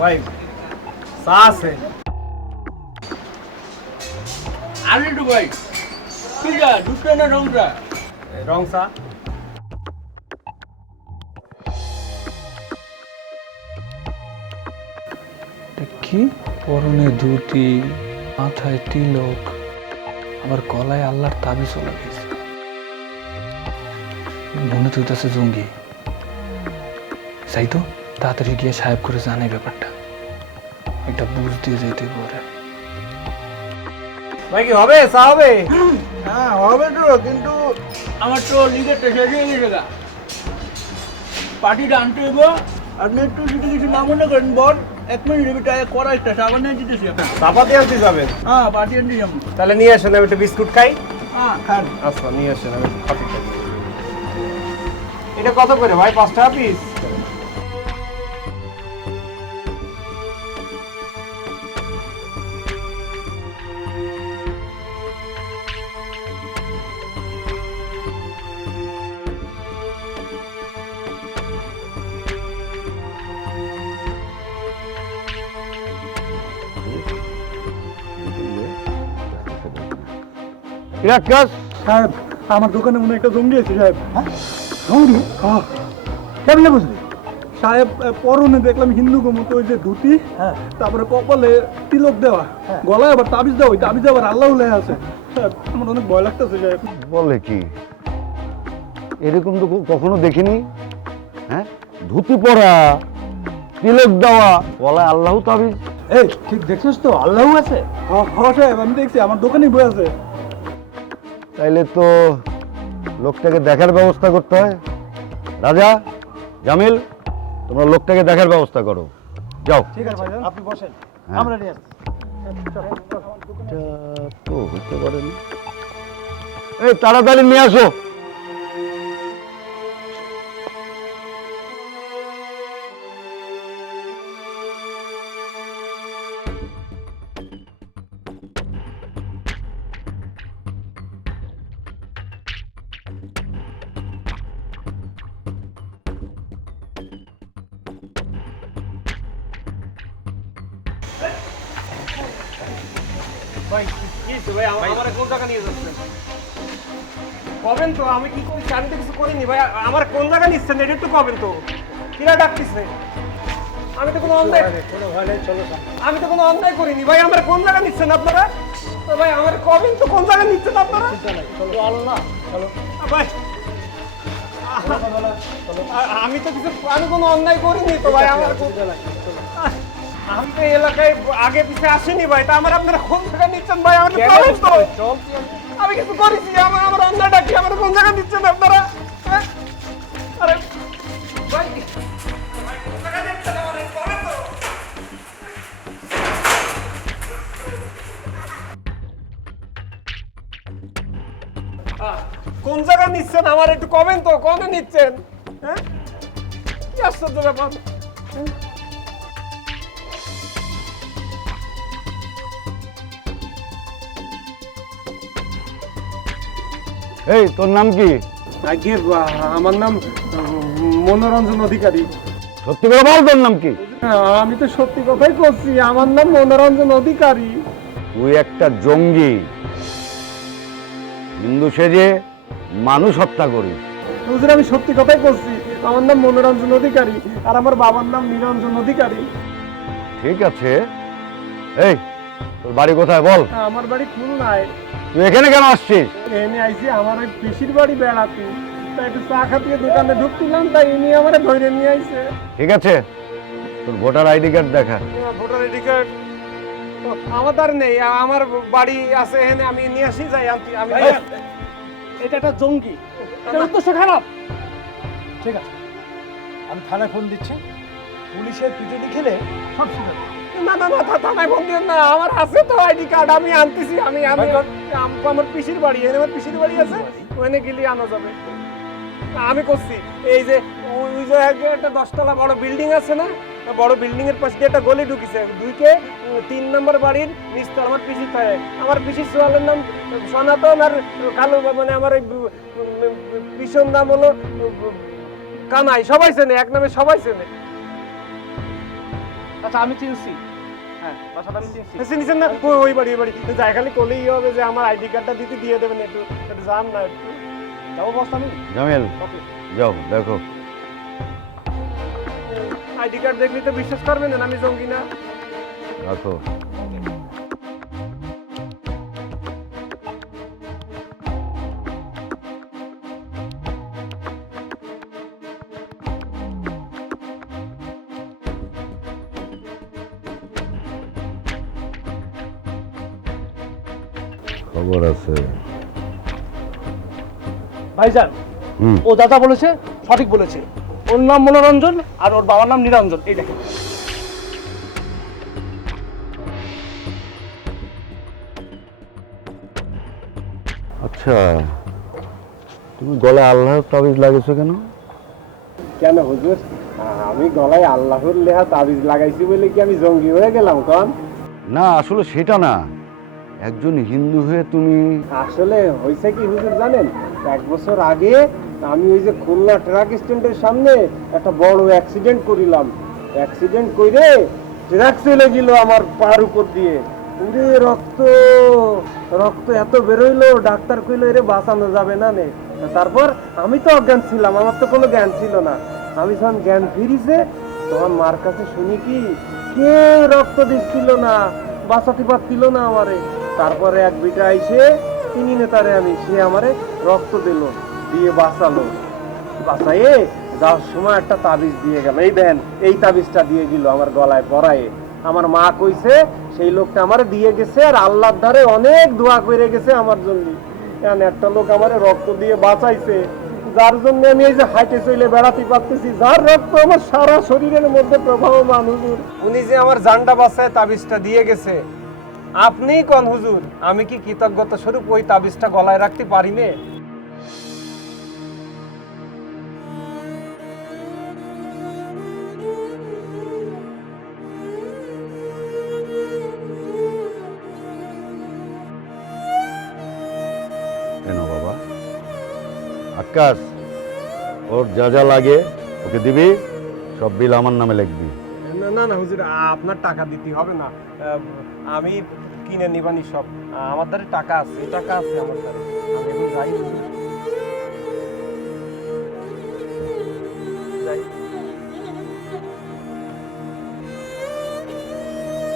ভাই চা আছে আর একটু ভাই কি যা দুটো না রংটা রং চা। কি পরনে ধুতি, মাথায় তিলক, আবার গলায় আল্লাহর তাবিজও লাগাইছে। মনে তো হইতাছে জঙ্গি। যাই তো তাড়াতাড়ি গিয়ে সাহেব করে জানে ব্যাপারটা, একটা বুঝ দিয়ে যাইতে পারে। ভাই কি হবে চা হবে? হ্যাঁ হবে তো, কিন্তু আমার তো লিগেরটা শেষ হয়ে গেছে গা। পার্টিটা আনতে হইব। আপনি একটু যদি কিছু না মনে করেন বল, 1 মিনিট ভিতরে করা একটা সাবান নিয়ে দিতেছি। চাপাতি আনতে যাবেন? হ্যাঁ পার্টি আনতে যাবো। তাহলে নিয়ে আসেন, আমি একটা বিস্কুট খাই। হ্যাঁ খান। আচ্ছা নিয়ে আসেন, আমি কফি খাই। এটা কত করে ভাই? 5 টাকা পিস? সাহেব আমার দোকানে মনে হয় একটা জঙ্গি আছে সাহেব। জঙ্গি? কেমনে বুঝলি? সাহেব পরনে দেখলাম হিন্দু মতো ওই যে ধুতি, তারপরে কপালে তিলক দেওয়া, গলায় আবার তাবিজ দেওয়া, ওই তাবিজ আবার আল্লাহ লেখা আছে। সাহেব আমার অনেক ভয় লাগতেছে সাহেব। বলে কি, এরকম তো কখনো দেখিনি। হ্যাঁ, ধুতি পরা, তিলক দেওয়া, গলায় আল্লাহ তাবিজ। এই ঠিক দেখছিস তো আল্লাহ আছে? হ্যাঁ সাহেব আমি দেখছি, আমার দোকানেই বই আছে। তাইলে তো লোকটাকে দেখার ব্যবস্থা করতে হয়। রাজা, জামিল, তোমরা লোকটাকে দেখার ব্যবস্থা করো, যাও। ঠিক আছে ভাই, আপনি বসেন, হ্যাঁ। আমরা নিয়ে আসছি। এটা তো হতে পারে না। এই তাড়াতাড়ি নিয়ে আসো। ভাই কি হয়েছে ভাই? আমার কোন জায়গা নিয়ে যাচ্ছেন? কবেন তো, আমি কি করছি? আমি তো কিছু করিনি ভাই। আমার কোন জায়গা নিচ্ছেন এটা একটু কবেন তো। কিরা ডাকতেছে? আমি তো কোনো অন্যায় করিনি ভাই। আমার কোন জায়গা নিচ্ছেন আপনারা? তো ভাই আমার কবেন তো, কোন জায়গা নিচ্ছেন আপনারা? ভাই আমি তো কিছু, আমি কোনো অন্যায় করিনি তো ভাই। আমার আমি তো এই এলাকায় আগে পিছে আসিনি ভাই। তা আমার আপনারা কোন জায়গা নিচ্ছেন ভাই? আমার আমি কিছু করেছি? আমার আমার অন্যায়টা কি? আমার কোন জায়গা নিচ্ছেন আপনারা? হ্যাঁ? আরে ভাই কোন জায়গা নিচ্ছেন আমার? বলেন তো। কোন জায়গা নিচ্ছেন আমার একটু কমেন তো, কোনে নিচ্ছেন? হ্যাঁ কি আশ্চর্য ব্যাপার। এই তোর নাম কি? আগে আমার নাম মনোরঞ্জন অধিকারী। সত্যি করে বল, তোর নাম কি? আমি তো সত্যি কথাই করছি, আমার নাম মনোরঞ্জন অধিকারী। তুই একটা জঙ্গি, হিন্দু সেজে মানুষ হত্যা করিস। হুজুর আমি সত্যি কথাই করছি, আমার নাম মনোরঞ্জন অধিকারী আর আমার বাবার নাম নিরঞ্জন অধিকারী। ঠিক আছে, এই তোর বাড়ি কোথায় বল? আমার বাড়ি খুলনায়। তুই এখানে কেন আসছিস? এনে আইছি আমার ওই পিসির বাড়ি বেড়াতে, তাই একটু চা খাতিয়ে দোকানে ঢুকছিলাম, তাই ইনি আমার ধরে নিয়ে আইছে। ঠিক আছে, তোর ভোটার আইডি কার্ড দেখা। ভোটার আইডি কার্ড আমার আর নেই, আমার বাড়ি আছে এখানে, আমি নিয়ে আসি যাই। আমি এটা একটা জঙ্গি, এটা উদ্দেশ্য খারাপ। ঠিক আছে, আমি থানায় ফোন দিচ্ছি, পুলিশের পিটুনি খেলে সব শুনে নেবো। না না না, থানায় ফোন দিন না, আমার আছে তো আইডি কার্ড, আমি আনতেছি। আমি আমার পিসির বাড়ি, এখানে আমার পিসির বাড়ি আছে, ওখানে গেলে আনা যাবে। আমি করছি এই যে ওই যে একটা 10 তলা বড় বিল্ডিং আছে না, বড় বিল্ডিং এর পাশে একটা গলি ঢুকিছে, ঢুকে 3 নম্বর বাড়ির নিচতলা আমার পিসি থাকে। আমার পিসির সোয়ালের নাম সনাতন আর কালু, মানে আমার ওই পিসর নাম হলো কানাই। সবাই চেনে, এক নামে সবাই চেনে। আচ্ছা আমি চিনছি, হ্যাঁ বাসাটা আমি চিনছি। চিনিছেন না? ওই বাড়ি যাই খালি করলেই হবে যে আমার আইডি কার্ডটা দিতে দিয়ে দেবেন, একটু একটু যান না একটু। যাবো বস আমি? জামিল ওকে। যাও দেখো। আইডি কার্ড দেখলেই তো বিশ্বাস করবেন না আমি জঙ্গি না। রাখো। খবর আছে। ভাইজান, হুম। ও দাদা বলেছে সঠিক বলেছে, ওর নাম মনোরঞ্জন আর ওর বাবার নাম নিরঞ্জন। এই দেখেন। আচ্ছা, তুমি গলায় আল্লাহর তাবিজ লাগিয়েছো কেন? কেন হুজুর, আমি গলায় আল্লাহর লেহা তাবিজ লাগাইছি বলে কি আমি জঙ্গি হয়ে গেলাম কন? না আসলে সেটা না, একজন হিন্দু হয়ে তুমি। আসলে হয়েছে কি হুজুর জানেন, 1 বছর আগে আমি ওই যে খুলনা ট্রাক স্ট্যান্ডের সামনে একটা বড় অ্যাক্সিডেন্ট করিলাম। অ্যাক্সিডেন্ট কইরে ট্রাক চলে গেল আমার পার উপর দিয়ে। পুরে রক্ত রক্ত এত বেরোইলো, ডাক্তার কইলো এরে বাঁচানো যাবে না নে। তারপর আমি তো অজ্ঞান ছিলাম, আমার তো কোনো জ্ঞান ছিল না। আমি যখন জ্ঞান ফিরিছে তখন মার কাছে শুনি কি কেউ রক্ত দিচ্ছিল না, বাঁচাতে পারছিল না আমারে। তারপরে এক বিটা আইসে তিনি নেতারে আমি, সে আমারে রক্ত দিল, দিয়ে বাঁচালো। বাঁচাইয়ে যাওয়ার সময় একটা তাবিজ দিয়ে গেল, এই দেন এই তাবিজটা দিয়ে গেল আমার গলায় পরায়ে। আমার মা কইছে সেই লোকটা আমারে দিয়ে গেছে আর আল্লাহর ধারে অনেক দোয়া করে গেছে আমার জন্য। এখন একটা লোক আমারে রক্ত দিয়ে বাঁচাইছে, যার জন্য আমি এই যে হাইটে চলে বেড়াতে পারতেছি, যার রক্ত আমার সারা শরীরের মধ্যে প্রবাহমান হুজুর। উনি যে আমার জানটা বাঁচায় তাবিজটা দিয়ে গেছে, আপনিই কোন হুজুর, আমি কি কৃতজ্ঞতা স্বরূপ ওই তাবিজটা গলায় রাখতে পারি না? কেন বাবা? আকাশ, ওর যা যা লাগে ওকে দিবি, সব বিল আমার নামে লিখবি। না না না হুজুর, আপনার টাকা দিতে হবে না, আমি কিনে নিবানি সব। আমার ধারে টাকা আছে, টাকা আছে আমার ধারে। আমি এখন যাই হুজুর। যাই।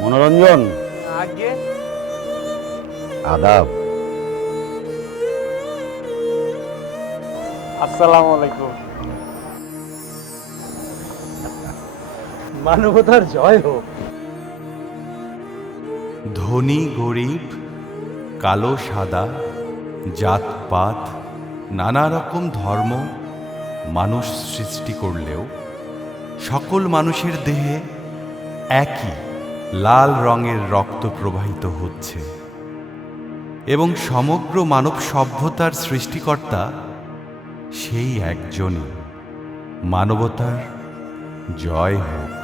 মনোরঞ্জন, আগে আদাব। আসসালামু আলাইকুম। মানবতার জয় হোক। ধনী গরিব, কালো সাদা, জাতপাত, নানা রকম ধর্ম মানুষ সৃষ্টি করলেও সকল মানুষের দেহে একই লাল রঙের রক্ত প্রবাহিত হচ্ছে এবং সমগ্র মানব সভ্যতার সৃষ্টিকর্তা সেই একজনই। মানবতার জয় হোক।